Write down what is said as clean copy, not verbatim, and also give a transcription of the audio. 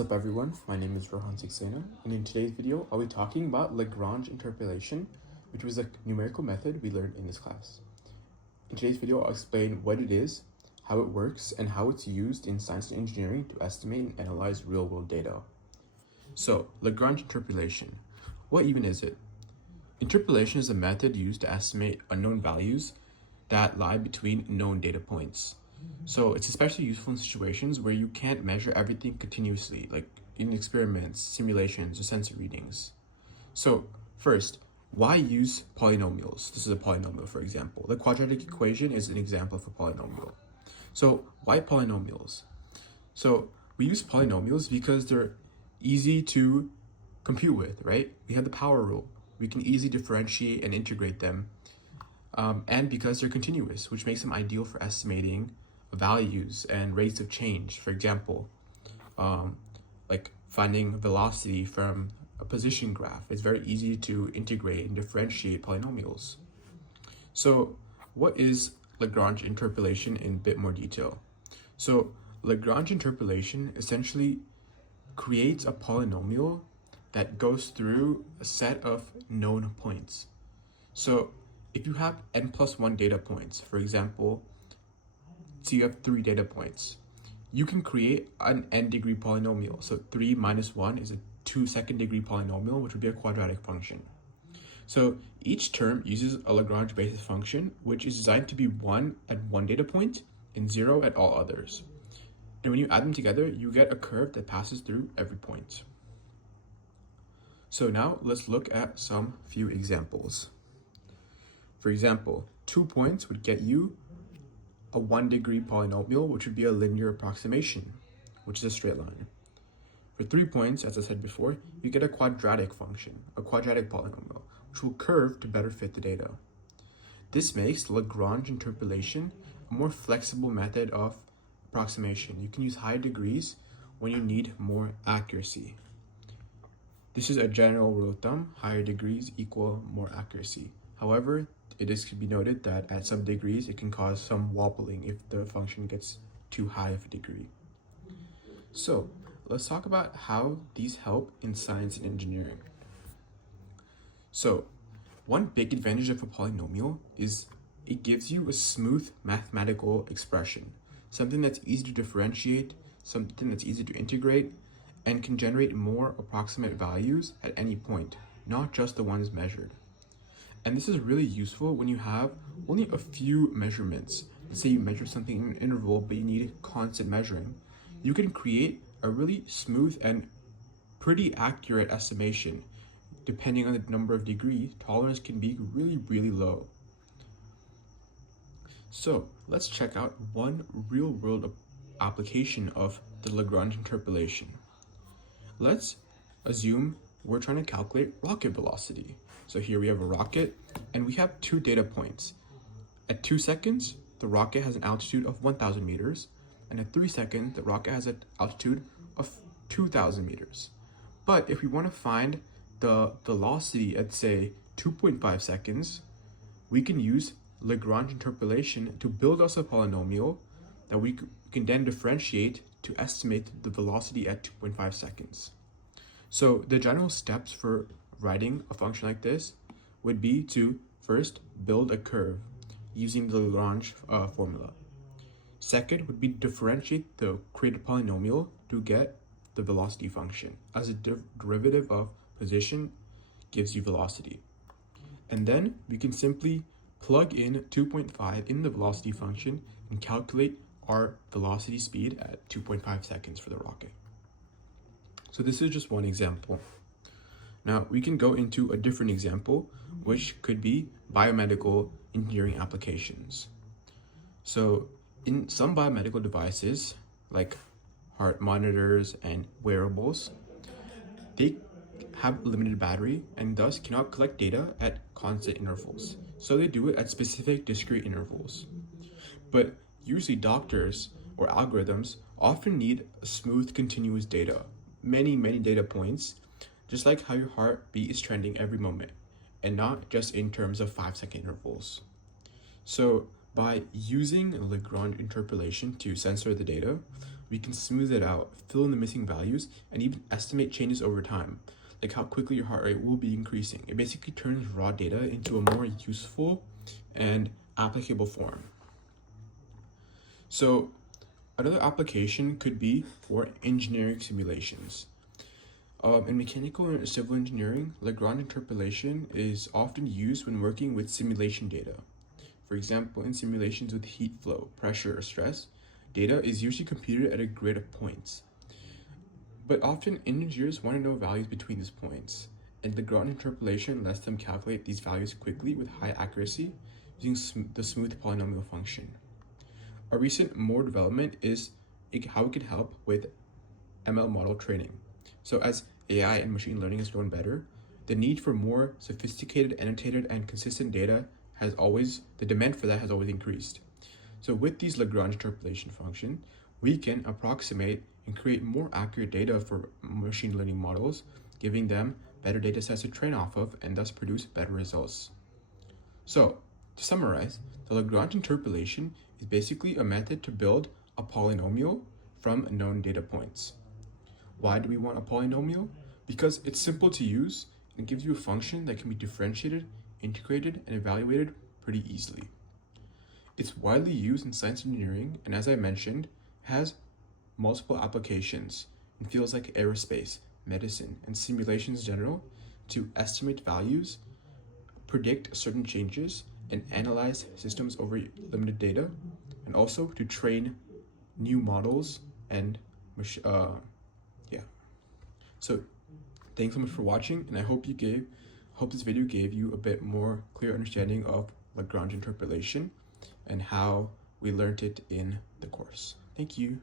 What's up everyone, my name is Rohan Saxena, and in today's video I'll be talking about Lagrange interpolation, which was a numerical method we learned in this class. In today's video I'll explain what it is, how it works, and how it's used in science and engineering to estimate and analyze real-world data. So, Lagrange interpolation. What even is it? Interpolation is a method used to estimate unknown values that lie between known data points. So it's especially useful in situations where you can't measure everything continuously, like in experiments, simulations, or sensor readings. So first, why use polynomials? This is a polynomial, for example. The quadratic equation is an example of a polynomial. So why polynomials? So we use polynomials because they're easy to compute with, right? We have the power rule. We can easily differentiate and integrate them. And because they're continuous, which makes them ideal for estimating values and rates of change. For example, like finding velocity from a position graph. It's very easy to integrate and differentiate polynomials. So what is Lagrange interpolation in a bit more detail? So Lagrange interpolation essentially creates a polynomial that goes through a set of known points. So if you have n+1 data points, for example, so you have 3 data points, you can create an n-degree polynomial. So 3 minus 1 is a 2-second degree polynomial, which would be a quadratic function. So each term uses a Lagrange basis function, which is designed to be 1 at one data point and 0 at all others. And when you add them together, you get a curve that passes through every point. So now let's look at some few examples. For example, 2 points would get you a 1-degree polynomial, which would be a linear approximation, which is a straight line. For 3 points, as I said before, you get a quadratic function, a quadratic polynomial, which will curve to better fit the data. This makes Lagrange interpolation a more flexible method of approximation. You can use higher degrees when you need more accuracy. This is a general rule of thumb: higher degrees equal more accuracy. However, it is to be noted that at some degrees it can cause some wobbling if the function gets too high of a degree. So let's talk about how these help in science and engineering. So one big advantage of a polynomial is it gives you a smooth mathematical expression, something that's easy to differentiate, something that's easy to integrate, and can generate more approximate values at any point, not just the ones measured. And this is really useful when you have only a few measurements. Let's say you measure something in an interval, but you need constant measuring. You can create a really smooth and pretty accurate estimation. Depending on the number of degrees, tolerance can be really, really low. So let's check out one real-world application of the Lagrange interpolation. Let's assume we're trying to calculate rocket velocity. So here we have a rocket, and we have 2 data points. At 2 seconds, the rocket has an altitude of 1,000 meters, and at 3 seconds, the rocket has an altitude of 2,000 meters. But if we want to find the velocity at, say, 2.5 seconds, we can use Lagrange interpolation to build us a polynomial that we can then differentiate to estimate the velocity at 2.5 seconds. So the general steps for writing a function like this would be to first build a curve using the Lagrange formula. Second would be differentiate the created polynomial to get the velocity function, as a derivative of position gives you velocity. And then we can simply plug in 2.5 in the velocity function and calculate our velocity speed at 2.5 seconds for the rocket. So this is just one example. Now we can go into a different example, which could be biomedical engineering applications. So in some biomedical devices, like heart monitors and wearables, they have limited battery and thus cannot collect data at constant intervals. So they do it at specific discrete intervals. But usually doctors or algorithms often need a smooth continuous data, many data points, just like how your heartbeat is trending every moment, and not just in terms of 5-second intervals. So by using Lagrange interpolation to censor the data, we can smooth it out, fill in the missing values, and even estimate changes over time, like how quickly your heart rate will be increasing. It basically turns raw data into a more useful and applicable form. So another application could be for engineering simulations. In mechanical and civil engineering, Lagrange interpolation is often used when working with simulation data. For example, in simulations with heat flow, pressure, or stress, data is usually computed at a grid of points. But often engineers want to know values between these points, and Lagrange interpolation lets them calculate these values quickly with high accuracy using the smooth polynomial function. A recent more development is how it can help with ML model training. So as AI and machine learning has grown better, the need for more sophisticated, annotated, and consistent data the demand for that has always increased. So with these Lagrange interpolation function, we can approximate and create more accurate data for machine learning models, giving them better data sets to train off of and thus produce better results. So to summarize, the Lagrange interpolation is basically a method to build a polynomial from known data points. Why do we want a polynomial? Because it's simple to use and gives you a function that can be differentiated, integrated, and evaluated pretty easily. It's widely used in science engineering, and as I mentioned, has multiple applications in fields like aerospace, medicine, and simulations in general to estimate values, predict certain changes, and analyze systems over limited data, and also to train new models and So thanks so much for watching, and I hope this video gave you a bit more clear understanding of Lagrange interpolation and how we learned it in the course. Thank you.